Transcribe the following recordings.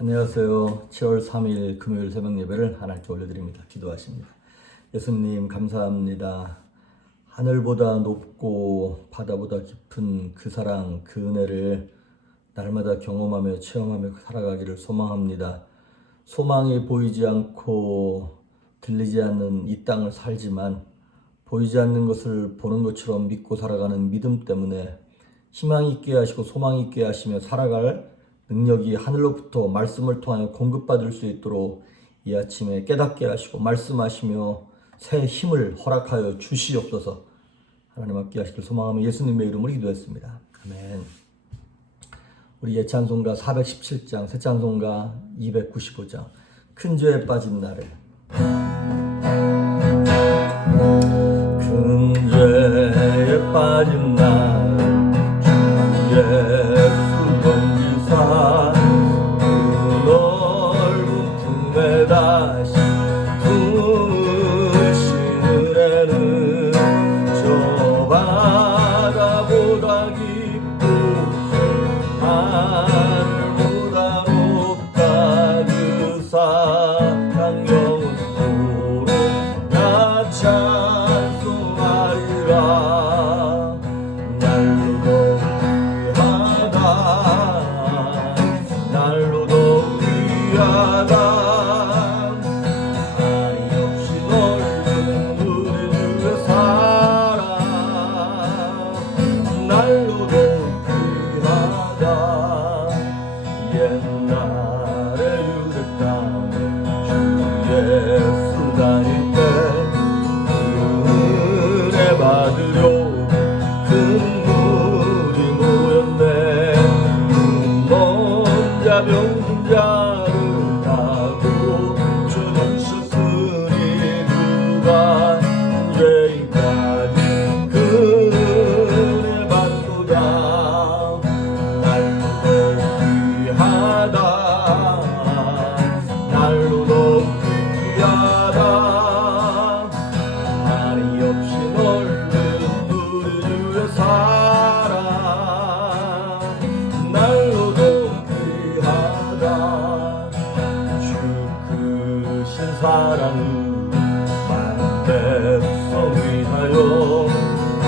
안녕하세요. 7월 3일 금요일 새벽 예배를 하나님께 올려드립니다. 기도하십니다. 예수님 감사합니다. 하늘보다 높고 바다보다 깊은 그 사랑, 그 은혜를 날마다 경험하며 체험하며 살아가기를 소망합니다. 소망이 보이지 않고 들리지 않는 이 땅을 살지만 보이지 않는 것을 보는 것처럼 믿고 살아가는 믿음 때문에 희망이 있게 하시고 소망이 있게 하시며 살아갈 능력이 하늘로부터 말씀을 통하여 공급받을 수 있도록 이 아침에 깨닫게 하시고 말씀하시며 새 힘을 허락하여 주시옵소서. 하나님 함께 하시길 소망하며 예수님의 이름으로 기도했습니다. 아멘. 우리 예찬송가 417장, 새 찬송가 295장 큰 죄에 빠진 나를. 큰 죄에 빠진 나를 주의 그 넓은 품에 다시 부으시느라는 저 바다보다 깊고 하늘보다 높다 그 사랑 영원토록 나 찬송하리라. 날로 날로도 귀하다. 아니 없이 넓은 우리 주의 사랑 날로도 귀하다. 옛날에 유대 땅에 주 예수 다닐 때 은혜 받으려 큰 물이 모였네. 병자를 타고 주셨으니 누가 죄인까지 그 은혜 받도다. 날로도 귀하다. 날로도 귀하다. 한이 없이 넓은 우리 주의 사랑 날로도 주 크신 사랑은 많은 백성 위하여 그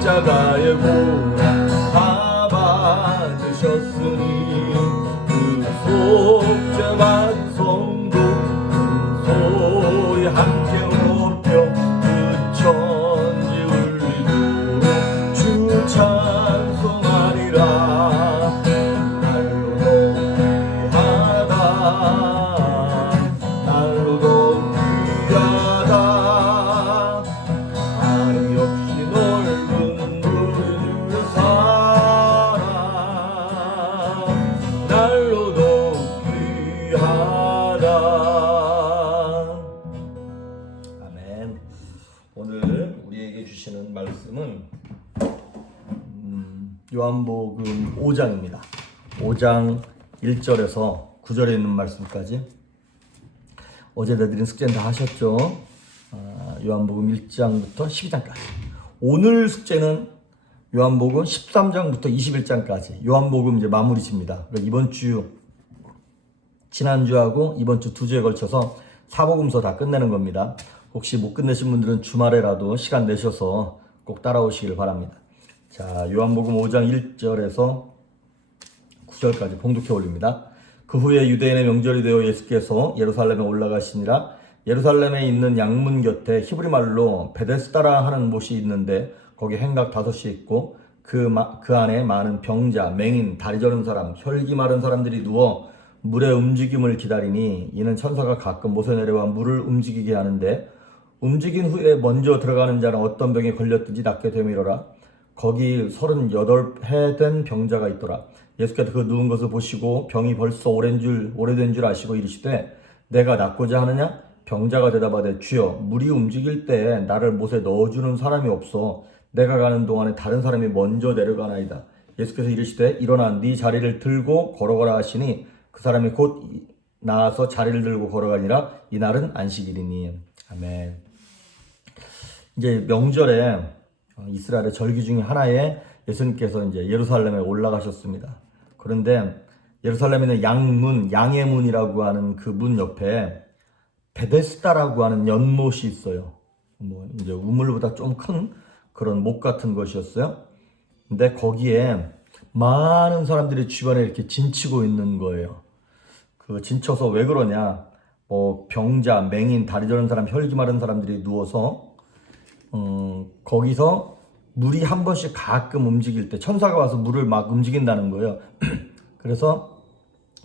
십자가의 고난 다 받으셨으니 그 속죄 받은 성도 소리 함께 높여 그 천지 울리도록 주 찬송하리라. 아멘. 오늘 우리에게 주시는 말씀은 요한복음 5장입니다. 5장 1절에서 9절에 있는 말씀까지. 어제 내드린 숙제는 다 하셨죠? 요한복음 1장부터 12장까지. 오늘 숙제는 요한복음 13장부터 21장까지. 요한복음 이제 마무리집니다. 이번 주, 지난주하고 이번 주 2주에 걸쳐서 사복음서 다 끝내는 겁니다. 혹시 못 끝내신 분들은 주말에라도 시간 내셔서 꼭 따라오시길 바랍니다. 자, 요한복음 5장 1절에서 9절까지 봉독해 올립니다. 그 후에 유대인의 명절이 되어 예수께서 예루살렘에 올라가시니라. 예루살렘에 있는 양문 곁에 히브리 말로 베데스다라 하는 못이 있는데 거기 행각 5이 있고 그 안에 많은 병자, 맹인, 다리 저는 사람, 혈기 마른 사람들이 누워 물의 움직임을 기다리니 이는 천사가 가끔 못에 내려와 물을 움직이게 하는데 움직인 후에 먼저 들어가는 자는 어떤 병에 걸렸든지 낫게 되미러라. 거기 38해 된 병자가 있더라. 예수께서 그 누운 것을 보시고 병이 벌써 오래된 줄 아시고 이르시되 내가 낫고자 하느냐? 병자가 대답하되 주여 물이 움직일 때 나를 못에 넣어주는 사람이 없어 내가 가는 동안에 다른 사람이 먼저 내려가나이다. 예수께서 이르시되 일어나 네 자리를 들고 걸어가라 하시니 그 사람이 곧 나와서 자리를 들고 걸어가니라. 이날은 안식일이니. 아멘. 이제 명절에 이스라엘의 절기 중에 하나에 예수님께서 이제 예루살렘에 올라가셨습니다. 그런데 예루살렘에 있는 양문, 양의 문이라고 하는 그 문 옆에 베데스다라고 하는 연못이 있어요. 뭐 이제 우물보다 좀 큰 그런 못 같은 것이었어요. 근데 거기에 많은 사람들이 주변에 이렇게 진치고 있는 거예요. 그 진쳐서 왜 그러냐? 뭐 병자, 맹인, 다리 저는 사람, 혈기 마른 사람들이 누워서 거기서 물이 한 번씩 가끔 움직일 때 천사가 와서 물을 막 움직인다는 거예요. 그래서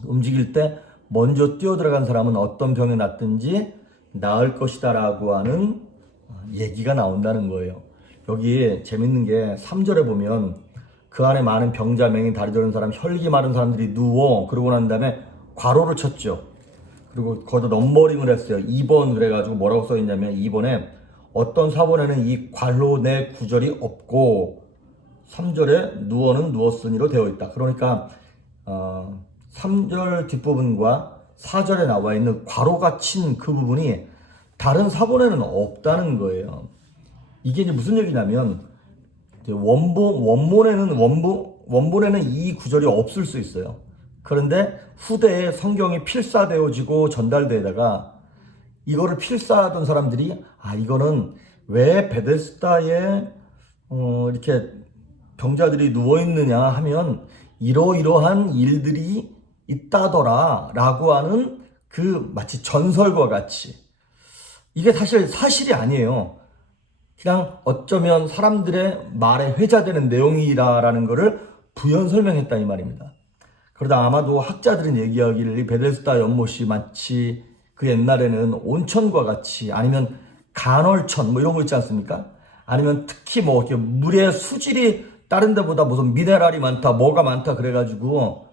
움직일 때 먼저 뛰어들어간 사람은 어떤 병이 났든지 나을 것이다 라고 하는 얘기가 나온다는 거예요. 여기 재밌는 게 3절에 보면 그 안에 많은 병자, 맹인, 다리 저는 사람, 혈기 마른 사람들이 누워 그러고 난 다음에 괄호를 쳤죠. 그리고 거기다 넘버링을 했어요. 2번 그래가지고 뭐라고 써있냐면 2번에 어떤 사본에는 이 괄호 내 구절이 없고 3절에 누워는 누웠으니로 되어 있다. 그러니까 3절 뒷부분과 4절에 나와 있는 괄호가 친 그 부분이 다른 사본에는 없다는 거예요. 이게 이제 무슨 얘기냐면 원본에는 이 구절이 없을 수 있어요. 그런데 후대에 성경이 필사되어지고 전달되다가 이거를 필사하던 사람들이 이거는 왜 베데스다에 이렇게 병자들이 누워있느냐 하면 이러이러한 일들이 있다더라 라고 하는 그 마치 전설과 같이 이게 사실 사실이 아니에요. 그냥 어쩌면 사람들의 말에 회자되는 내용이라는 것을 부연 설명했다 이 말입니다. 그러다 아마도 학자들은 얘기하기를 이 베데스다 연못이 마치 그 옛날에는 온천과 같이 아니면 간헐천 뭐 이런 거 있지 않습니까? 아니면 특히 뭐 이렇게 물의 수질이 다른 데보다 무슨 미네랄이 많다 뭐가 많다 그래가지고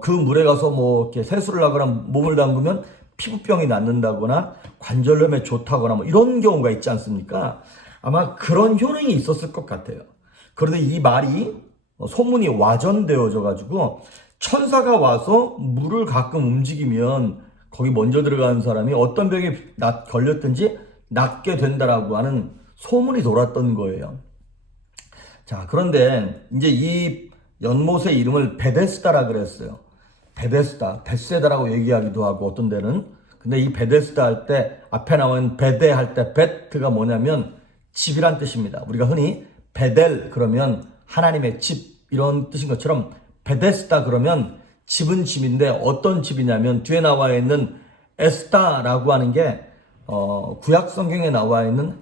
그 물에 가서 뭐 이렇게 세수를 하거나 몸을 담그면 피부병이 낫는다거나 관절염에 좋다거나 뭐 이런 경우가 있지 않습니까? 아마 그런 효능이 있었을 것 같아요. 그런데 이 말이 소문이 와전되어져 가지고 천사가 와서 물을 가끔 움직이면 거기 먼저 들어가는 사람이 어떤 병에 걸렸든지 낫게 된다라고 하는 소문이 돌았던 거예요. 자, 그런데 이제 이 연못의 이름을 베데스다라 그랬어요. 베데스다, 벳세다라고 얘기하기도 하고 어떤 데는. 근데 이 베데스다 할 때 앞에 나온 베데 할 때 베트가 뭐냐면 집이란 뜻입니다. 우리가 흔히 베델 그러면 하나님의 집 이런 뜻인 것처럼 베데스다 그러면 집은 집인데 어떤 집이냐면 뒤에 나와 있는 에스다라고 하는 게 구약 성경에 나와 있는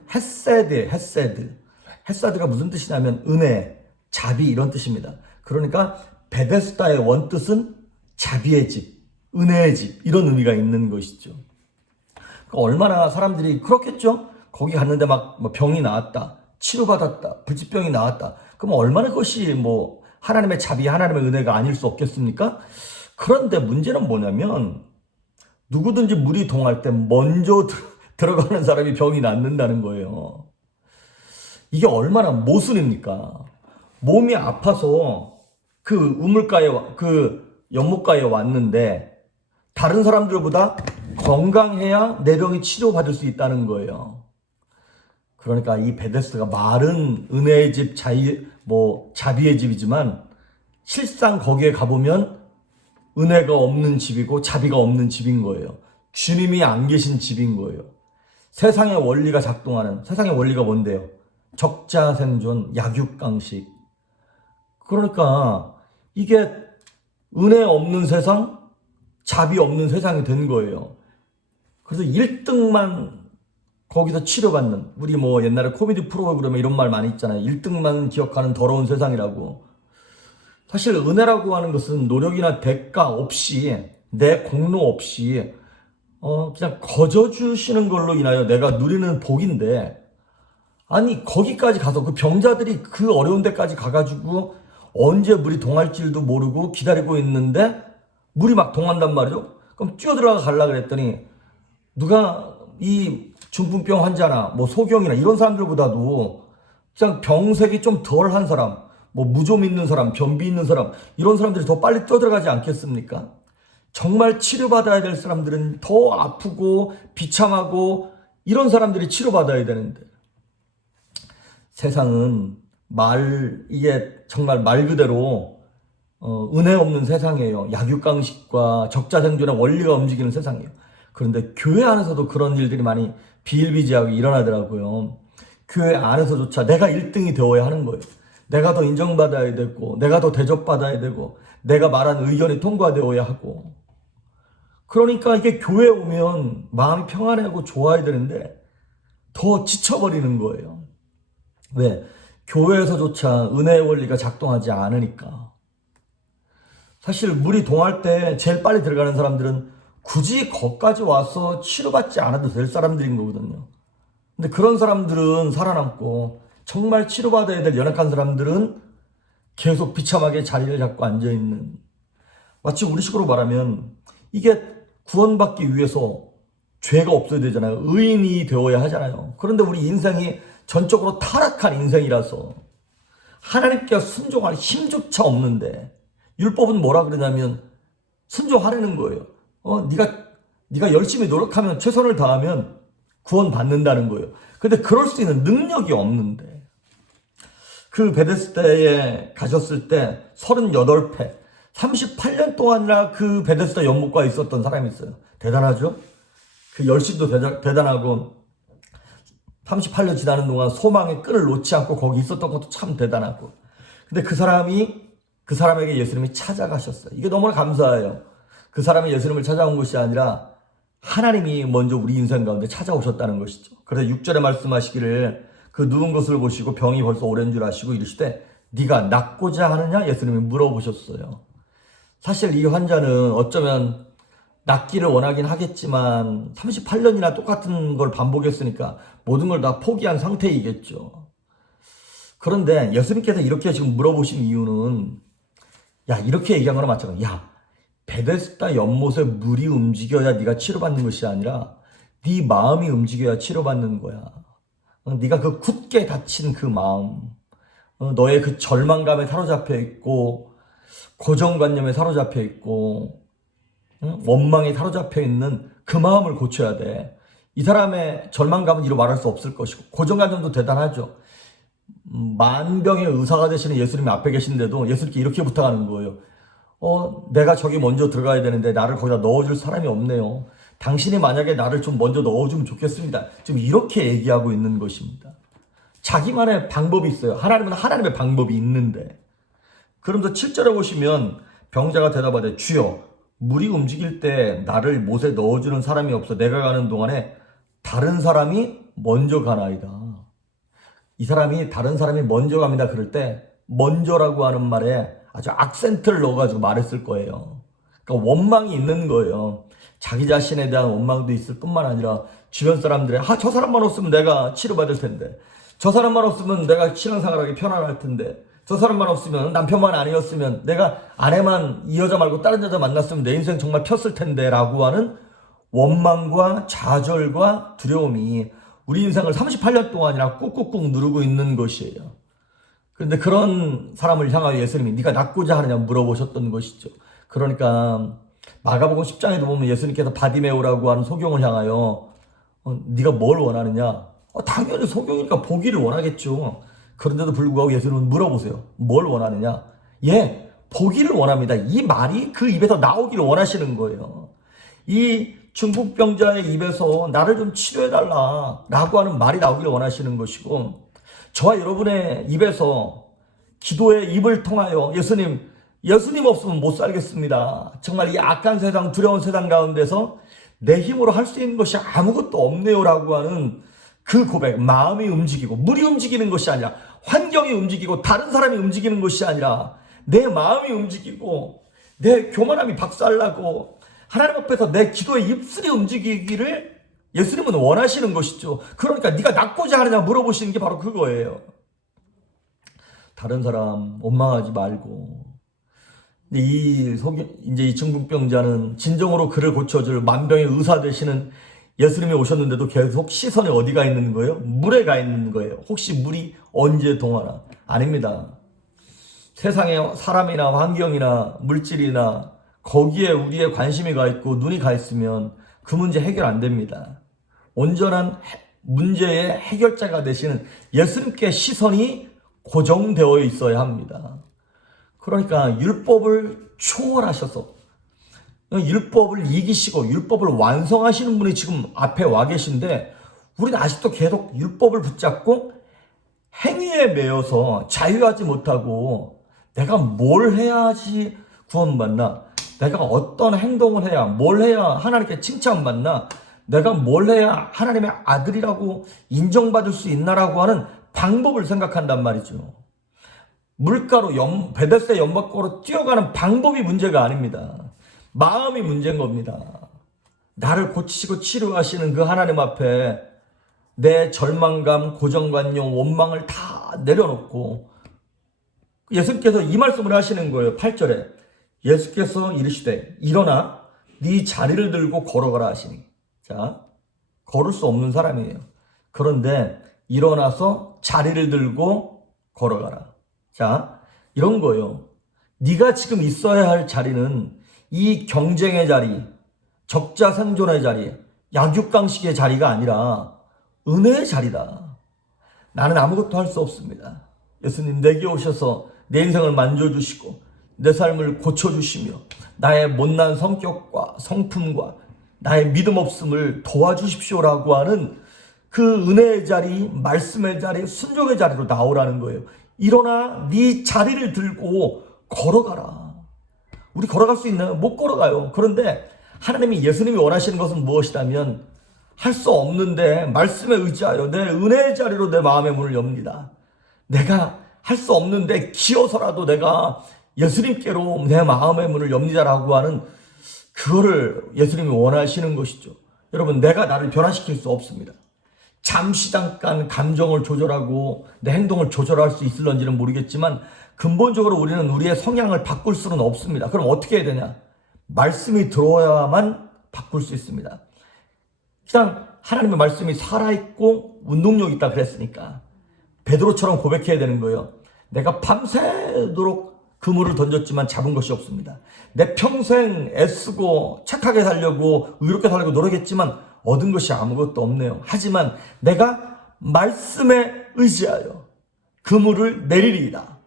헤세드가 무슨 뜻이냐면 은혜, 자비 이런 뜻입니다. 그러니까 베데스다의 원뜻은 자비의 집, 은혜의 집 이런 의미가 있는 것이죠. 얼마나 사람들이 그렇겠죠? 거기 갔는데 막 병이 나았다, 치료받았다, 불치병이 나았다. 그럼 얼마나 그것이 뭐 하나님의 자비, 하나님의 은혜가 아닐 수 없겠습니까? 그런데 문제는 뭐냐면 누구든지 물이 동할 때 먼저 들어가는 사람이 병이 낫는다는 거예요. 이게 얼마나 모순입니까? 몸이 아파서 그 우물가에 그 연못가에 왔는데 다른 사람들보다 건강해야 내 병이 치료받을 수 있다는 거예요. 그러니까 이 베데스다가 말은 은혜의 집, 자비의 집이지만 실상 거기에 가보면 은혜가 없는 집이고 자비가 없는 집인 거예요. 주님이 안 계신 집인 거예요. 세상의 원리가 작동하는, 세상의 원리가 뭔데요? 적자생존, 약육강식. 그러니까 이게 은혜 없는 세상, 자비 없는 세상이 된 거예요. 그래서 1등만 거기서 치료받는, 우리 뭐 옛날에 코미디 프로그램에 이런 말 많이 있잖아요. 1등만 기억하는 더러운 세상이라고. 사실 은혜라고 하는 것은 노력이나 대가 없이, 내 공로 없이 그냥 거저 주시는 걸로 인하여 내가 누리는 복인데, 아니 거기까지 가서 그 병자들이 그 어려운 데까지 가가지고 언제 물이 동할 줄도 모르고 기다리고 있는데 물이 막 동한단 말이죠. 그럼 뛰어들어가 가려고 그랬더니 누가 이 중풍병 환자나 뭐 소경이나 이런 사람들보다도 그냥 병색이 좀 덜한 사람, 뭐 무좀 있는 사람, 변비 있는 사람, 이런 사람들이 더 빨리 뛰어들어가지 않겠습니까? 정말 치료받아야 될 사람들은 더 아프고 비참하고 이런 사람들이 치료받아야 되는데, 세상은 이게 정말 말 그대로 은혜 없는 세상이에요. 약육강식과 적자생존의 원리가 움직이는 세상이에요. 그런데 교회 안에서도 그런 일들이 많이 비일비재하게 일어나더라고요. 교회 안에서조차 내가 1등이 되어야 하는 거예요. 내가 더 인정받아야 되고, 내가 더 대접받아야 되고, 내가 말한 의견이 통과되어야 하고. 그러니까 이게 교회에 오면 마음이 평안하고 좋아야 되는데 더 지쳐버리는 거예요. 왜? 교회에서조차 은혜의 원리가 작동하지 않으니까. 사실 물이 동할 때 제일 빨리 들어가는 사람들은 굳이 거기까지 와서 치료받지 않아도 될 사람들인 거거든요. 근데 그런 사람들은 살아남고 정말 치료받아야 될 연약한 사람들은 계속 비참하게 자리를 잡고 앉아있는, 마치 우리식으로 말하면 이게 구원받기 위해서 죄가 없어야 되잖아요. 의인이 되어야 하잖아요. 그런데 우리 인생이 전적으로 타락한 인생이라서 하나님께 순종할 힘조차 없는데, 율법은 뭐라 그러냐면 순종하라는 거예요. 네가 열심히 노력하면, 최선을 다하면 구원 받는다는 거예요. 근데 그럴 수 있는 능력이 없는데, 그 베데스다에 가셨을 때 38회 38년 동안이나 그 베데스다 연못가에 있었던 사람이 있어요. 대단하죠? 그 열심도 대단하고 38년 지나는 동안 소망의 끈을 놓지 않고 거기 있었던 것도 참 대단하고. 근데 그 사람에게 예수님이 찾아가셨어요. 이게 너무나 감사해요. 그 사람이 예수님을 찾아온 것이 아니라 하나님이 먼저 우리 인생 가운데 찾아오셨다는 것이죠. 그래서 6절에 말씀하시기를 그 누운 것을 보시고 병이 벌써 오랜 줄 아시고 이르시되 네가 낫고자 하느냐? 예수님이 물어보셨어요. 사실 이 환자는 어쩌면 낫기를 원하긴 하겠지만 38년이나 똑같은 걸 반복했으니까 모든 걸 다 포기한 상태이겠죠. 그런데 예수님께서 이렇게 지금 물어보신 이유는, 이렇게 얘기한 거나 마찬가지야. 베데스다 연못에 물이 움직여야 네가 치료받는 것이 아니라 네 마음이 움직여야 치료받는 거야. 네가 그 굳게 닫힌 그 마음, 너의 그 절망감에 사로잡혀 있고 고정관념에 사로잡혀 있고 원망에 사로잡혀 있는 그 마음을 고쳐야 돼. 이 사람의 절망감은 이루 말할 수 없을 것이고 고정관념도 대단하죠. 만병의 의사가 되시는 예수님이 앞에 계신데도 예수님께 이렇게 부탁하는 거예요. 내가 저기 먼저 들어가야 되는데 나를 거기다 넣어줄 사람이 없네요. 당신이 만약에 나를 좀 먼저 넣어주면 좋겠습니다. 지금 이렇게 얘기하고 있는 것입니다. 자기만의 방법이 있어요. 하나님은 하나님의 방법이 있는데. 그러면서 7절에 보시면 병자가 대답하되 주여 물이 움직일 때 나를 못에 넣어주는 사람이 없어 내가 가는 동안에 다른 사람이 먼저 가나이다. 이 사람이 다른 사람이 먼저 갑니다. 그럴 때 먼저라고 하는 말에 아주 악센트를 넣어가지고 말했을 거예요. 그러니까 원망이 있는 거예요. 자기 자신에 대한 원망도 있을 뿐만 아니라 주변 사람들의 저 사람만 없으면 내가 치료받을 텐데, 저 사람만 없으면 내가 신앙생활하기 편안할 텐데, 저 사람만 없으면 남편만 아니었으면 내가 아내만 이 여자 말고 다른 여자 만났으면 내 인생 정말 폈을 텐데 라고 하는 원망과 좌절과 두려움이 우리 인생을 38년 동안이나 꾹꾹꾹 누르고 있는 것이에요. 그런데 그런 사람을 향하여 예수님이 네가 낫고자 하느냐 물어보셨던 것이죠. 그러니까 마가복음 10장에도 보면 예수님께서 바디메오라고 하는 소경을 향하여 네가 뭘 원하느냐? 당연히 소경이니까 보기를 원하겠죠. 그런데도 불구하고 예수님은 물어보세요. 뭘 원하느냐? 보기를 원합니다. 이 말이 그 입에서 나오기를 원하시는 거예요. 이 중풍병자의 입에서 나를 좀 치료해달라 라고 하는 말이 나오기를 원하시는 것이고, 저와 여러분의 입에서 기도의 입을 통하여 예수님 없으면 못 살겠습니다. 정말 이 악한 세상, 두려운 세상 가운데서 내 힘으로 할 수 있는 것이 아무것도 없네요 라고 하는 그 고백, 마음이 움직이고 물이 움직이는 것이 아니라 환경이 움직이고 다른 사람이 움직이는 것이 아니라 내 마음이 움직이고 내 교만함이 박살나고 하나님 앞에서 내 기도의 입술이 움직이기를 예수님은 원하시는 것이죠. 그러니까 네가 낫고자 하느냐 물어보시는 게 바로 그거예요. 다른 사람 원망하지 말고. 근데 이제 이 중풍병자는 진정으로 그를 고쳐줄 만병의 의사 되시는 예수님이 오셨는데도 계속 시선이 어디가 있는 거예요? 물에 가 있는 거예요. 혹시 물이 언제 동하나? 아닙니다. 세상에 사람이나 환경이나 물질이나 거기에 우리의 관심이 가 있고 눈이 가 있으면 그 문제 해결 안 됩니다. 온전한 문제의 해결자가 되시는 예수님께 시선이 고정되어 있어야 합니다. 그러니까 율법을 초월하셔서 율법을 이기시고 율법을 완성하시는 분이 지금 앞에 와 계신데, 우리는 아직도 계속 율법을 붙잡고 행위에 매여서 자유하지 못하고, 내가 뭘 해야지 구원받나, 내가 어떤 행동을 해야, 뭘 해야 하나님께 칭찬받나, 내가 뭘 해야 하나님의 아들이라고 인정받을 수 있나라고 하는 방법을 생각한단 말이죠. 물가로 베데스다 연못가로 뛰어가는 방법이 문제가 아닙니다. 마음이 문제인 겁니다. 나를 고치시고 치료하시는 그 하나님 앞에 내 절망감, 고정관념, 원망을 다 내려놓고, 예수님께서 이 말씀을 하시는 거예요. 8절에 예수께서 이르시되 일어나 네 자리를 들고 걸어가라 하시니. 자, 걸을 수 없는 사람이에요. 그런데 일어나서 자리를 들고 걸어가라. 자, 이런 거예요. 네가 지금 있어야 할 자리는 이 경쟁의 자리, 적자 생존의 자리, 약육강식의 자리가 아니라 은혜의 자리다. 나는 아무것도 할 수 없습니다. 예수님 내게 오셔서 내 인생을 만져주시고 내 삶을 고쳐주시며 나의 못난 성격과 성품과 나의 믿음 없음을 도와주십시오라고 하는 그 은혜의 자리, 말씀의 자리, 순종의 자리로 나오라는 거예요. 일어나 네 자리를 들고 걸어가라. 우리 걸어갈 수 있나요? 못 걸어가요. 그런데 하나님이, 예수님이 원하시는 것은 무엇이라면, 할 수 없는데 말씀에 의지하여 내 은혜의 자리로 내 마음의 문을 엽니다. 내가 할 수 없는데 기어서라도 내가 예수님께로 내 마음의 문을 엽니다라고 하는, 그거를 예수님이 원하시는 것이죠. 여러분, 내가 나를 변화시킬 수 없습니다. 잠시 잠깐 감정을 조절하고 내 행동을 조절할 수 있을런지는 모르겠지만, 근본적으로 우리는 우리의 성향을 바꿀 수는 없습니다. 그럼 어떻게 해야 되냐? 말씀이 들어야만 바꿀 수 있습니다. 그냥 하나님의 말씀이 살아있고 운동력 있다 그랬으니까 베드로처럼 고백해야 되는 거예요. 내가 밤새도록 그물을 던졌지만 잡은 것이 없습니다. 내 평생 애쓰고 착하게 살려고 의롭게 살려고 노력했지만 얻은 것이 아무것도 없네요. 하지만 내가 말씀에 의지하여 그물을 내리리이다.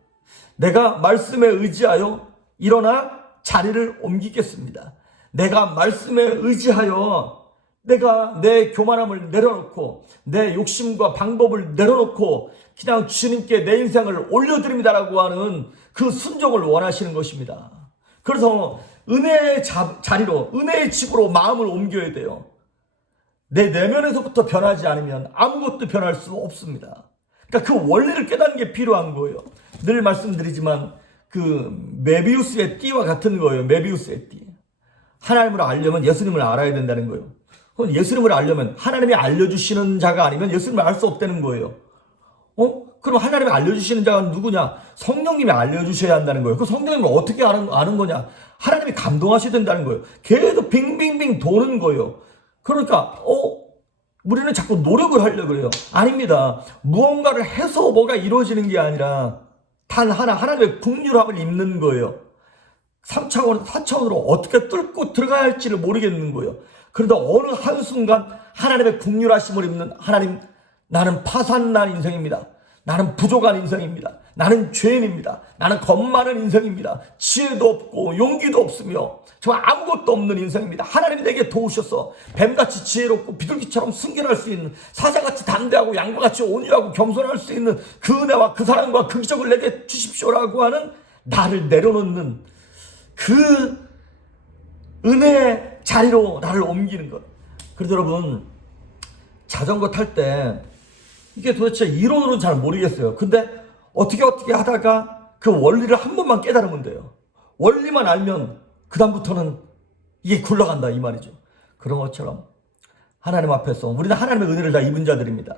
내가 말씀에 의지하여 일어나 자리를 옮기겠습니다. 내가 말씀에 의지하여 내가 내 교만함을 내려놓고 내 욕심과 방법을 내려놓고 그냥 주님께 내 인생을 올려드립니다라고 하는 그 순종을 원하시는 것입니다. 그래서 은혜의 자리로, 은혜의 집으로 마음을 옮겨야 돼요. 내 내면에서부터 변하지 않으면 아무것도 변할 수 없습니다. 그러니까 그 원리를 깨닫는 게 필요한 거예요. 늘 말씀드리지만 그 메비우스의 띠와 같은 거예요. 메비우스의 띠. 하나님을 알려면 예수님을 알아야 된다는 거예요. 예수님을 알려면 하나님이 알려주시는 자가 아니면 예수님을 알 수 없다는 거예요. 그럼 하나님이 알려주시는 자가 누구냐? 성령님이 알려주셔야 한다는 거예요. 그 성령님을 어떻게 아는 거냐? 하나님이 감동하셔야 된다는 거예요. 계속 빙빙빙 도는 거예요. 그러니까 우리는 자꾸 노력을 하려고 그래요. 아닙니다. 무언가를 해서 뭐가 이루어지는 게 아니라 단 하나, 하나님의 긍휼함을 입는 거예요. 3차원, 4차원으로 어떻게 뚫고 들어가야 할지를 모르겠는 거예요. 그런데 어느 한순간 하나님의 긍휼하심을 입는, 하나님, 나는 파산난 인생입니다. 나는 부족한 인생입니다. 나는 죄인입니다. 나는 겁 많은 인생입니다. 지혜도 없고 용기도 없으며 정말 아무것도 없는 인생입니다. 하나님이 내게 도우셔서 뱀같이 지혜롭고 비둘기처럼 승진할 수 있는, 사자같이 담대하고 양과같이 온유하고 겸손할 수 있는 그 은혜와 그 사랑과 그 기적을 내게 주십시오라고 하는, 나를 내려놓는 그 은혜의 자리로 나를 옮기는 것. 그래서 여러분, 자전거 탈 때 이게 도대체 이론으로는 잘 모르겠어요. 근데 어떻게 하다가 그 원리를 한 번만 깨달으면 돼요. 원리만 알면 그 다음부터는 이게 굴러간다 이 말이죠. 그런 것처럼 하나님 앞에서 우리는 하나님의 은혜를 다 입은 자들입니다.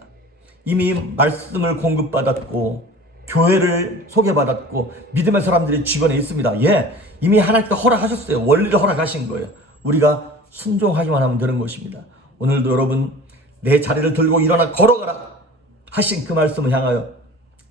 이미 말씀을 공급받았고 교회를 소개받았고 믿음의 사람들이 주변에 있습니다. 이미 하나님께서 허락하셨어요. 원리를 허락하신 거예요. 우리가 순종하기만 하면 되는 것입니다. 오늘도 여러분, 내 자리를 들고 일어나 걸어가라 하신 그 말씀을 향하여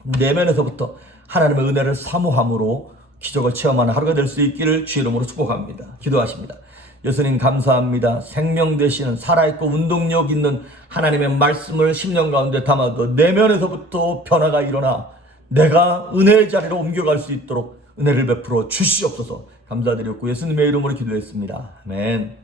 내면에서부터 하나님의 은혜를 사모함으로 기적을 체험하는 하루가 될 수 있기를 주의 이름으로 축복합니다. 기도하십니다. 예수님 감사합니다. 생명 되시는 살아있고 운동력 있는 하나님의 말씀을 10년 가운데 담아도 내면에서부터 변화가 일어나 내가 은혜의 자리로 옮겨갈 수 있도록 은혜를 베풀어 주시옵소서. 감사드렸고 예수님의 이름으로 기도했습니다. 아멘.